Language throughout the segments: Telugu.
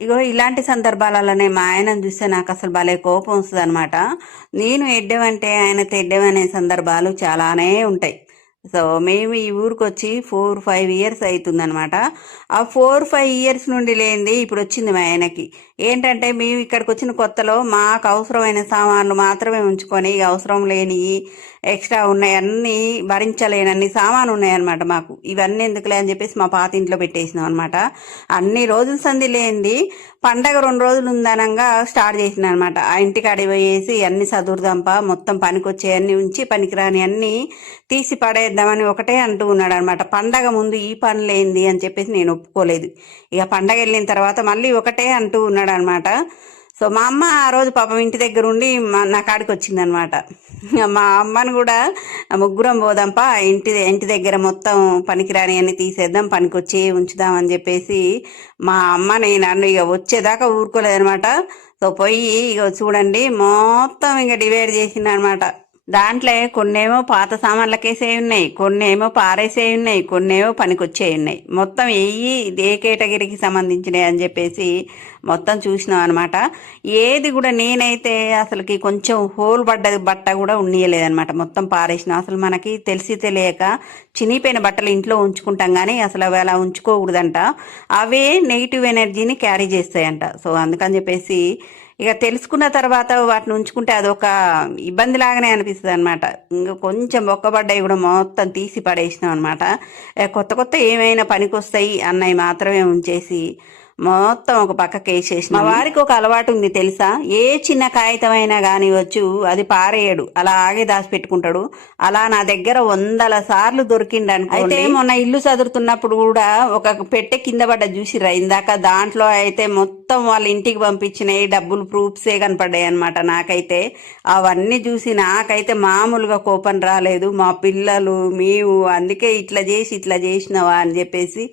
ఇగో ఇలాంటి సందర్భాలలోనే మా ఆయనను చూస్తే నాకు అసలు భలే కోపం వస్తుంది అనమాట. నేను ఎడ్డెమంటే ఆయన తెడ్డెమనే సందర్భాలు చాలానే ఉంటాయి. సో మేము ఈ ఊరికొచ్చి 4-5 ఇయర్స్ అవుతుందనమాట. ఆ 4-5 ఇయర్స్ నుండి లేనిది ఇప్పుడు వచ్చింది మా ఆయనకి. ఏంటంటే మేము ఇక్కడికి వచ్చిన కొత్తలో మాకు అవసరమైన సామాన్లు మాత్రమే ఉంచుకొని, ఇక అవసరం లేని ఎక్స్ట్రా ఉన్నాయి అన్నీ భరించలేనన్ని సామాను ఉన్నాయన్నమాట మాకు. ఇవన్నీ ఎందుకులే అని చెప్పేసి మా పాత ఇంట్లో పెట్టేసినాం అనమాట. అన్ని రోజుల సంధి లేనిది పండగ 2 రోజులు ఉందనంగా స్టార్ట్ చేసిన అనమాట. ఆ ఇంటికాడి పోయేసి అన్ని సదురుదంప మొత్తం పనికొచ్చే అన్ని ఉంచి పనికిరాని అన్ని తీసి పడేద్దామని ఒకటే అంటూ ఉన్నాడు అనమాట. పండగ ముందు ఈ పనులేంది అని చెప్పేసి నేను ఒప్పుకోలేదు. ఇక పండగ వెళ్ళిన తర్వాత మళ్ళీ ఒకటే అంటూ ఉన్నాడు అనమాట. సో మా అమ్మ ఆ రోజు పాపం ఇంటి దగ్గర ఉండి నా కాడికి వచ్చిందనమాట. మా అమ్మని కూడా ముగ్గురం పోదాంపా ఇంటి దగ్గర మొత్తం పనికిరాని అన్ని తీసేద్దాం, పనికొచ్చి ఉంచుదాం అని చెప్పేసి మా అమ్మని నన్ను ఇక వచ్చేదాకా ఊరుకోలేదనమాట. సో పోయి ఇక చూడండి మొత్తం ఇక డివైడ్ చేసింది అనమాట. దాంట్లో కొన్నేమో పాత సామాన్లకేసే ఉన్నాయి, కొన్నేమో పారేసే ఉన్నాయి, కొన్నేమో పనికొచ్చే ఉన్నాయి. మొత్తం ఏ కేటగిరీకి సంబంధించినవి అని చెప్పేసి మొత్తం చూసినాం అనమాట. ఏది కూడా నేనైతే అసలుకి కొంచెం హోల్ పడ్డది బట్ట కూడా ఉన్నీయలేదనమాట. మొత్తం పారేసినాం. అసలు మనకి తెలిసి తెలియక చినిగిపోయిన బట్టలు ఇంట్లో ఉంచుకుంటాం కానీ అసలు అవి అలా ఉంచుకోకూడదంట. అవే నెగిటివ్ ఎనర్జీని క్యారీ చేస్తాయంట. సో అందుకని చెప్పేసి ఇక తెలుసుకున్న తర్వాత వాటిని ఉంచుకుంటే అదొక ఇబ్బంది లాగానే అనిపిస్తుంది అనమాట. ఇంకా కొంచెం ఒక్కబడ్డాయి కూడా మొత్తం తీసి పడేసినాం అనమాట. కొత్త కొత్త ఏమైనా పనికొస్తాయి అన్నవి మాత్రమే ఉంచేసి మొత్తం ఒక పక్కకి వేసేసిన. మా వారికి ఒక అలవాటు ఉంది తెలుసా, ఏ చిన్న కాగితమైనా కానివచ్చు అది పారేయడు, అలా ఆగే దాచి పెట్టుకుంటాడు. అలా నా దగ్గర 100 సార్లు దొరికిండు అనుకో. అయితే మొన్న ఇల్లు చదురుతున్నప్పుడు కూడా ఒక పెట్టె కింద పడ్డ చూసిర్రా ఇందాక, దాంట్లో అయితే మొత్తం వాళ్ళ ఇంటికి పంపించినవి డబ్బులు ప్రూఫ్సే కనపడ్డాయి అనమాట. నాకైతే అవన్నీ చూసి నాకైతే మామూలుగా కోపం రాలేదు. మా పిల్లలు మేము అందుకే ఇట్లా చేసినవా అని చెప్పేసి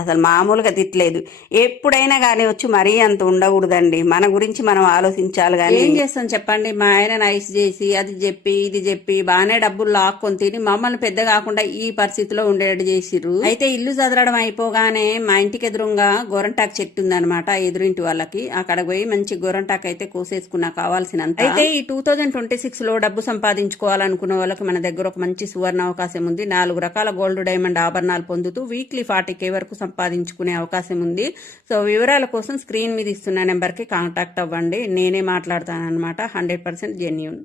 అసలు మామూలుగా తిట్టలేదు. ఎప్పుడైనా కానీ వచ్చి మరీ అంత ఉండకూడదండి. మన గురించి మనం ఆలోచించాలి. కానీ ఏం చేస్తాం చెప్పండి. మా ఆయన నైస్ చేసి అది చెప్పి ఇది చెప్పి బాగానే డబ్బులు లాక్కొని తిని మమ్మల్ని పెద్ద కాకుండా ఈ పరిస్థితిలో ఉండేటట్టు చేసిర్రు. అయితే ఇల్లు చదరడం అయిపోగానే మా ఇంటికి ఎదురుగా గోరంటాకు చెట్టు ఉందనమాట, ఎదురింటి వాళ్ళకి. అక్కడ పోయి మంచి గోరంటాకు అయితే కోసేసుకున్నా కావాల్సినంత. అయితే ఈ 2026 లో డబ్బు సంపాదించుకోవాలనుకున్న వాళ్ళకి మన దగ్గర ఒక మంచి సువర్ణ అవకాశం ఉంది. 4 రకాల గోల్డ్ డైమండ్ ఆభరణాలు పొందుతూ వీక్లీ 40K వరకు సంపాదించుకునే అవకాశం ఉంది. సో వివరాల కోసం స్క్రీన్ మీద ఇస్తున్న నెంబర్కి కాంటాక్ట్ అవ్వండి. నేనే మాట్లాడతాను అనమాట. 100% జెన్యూన్.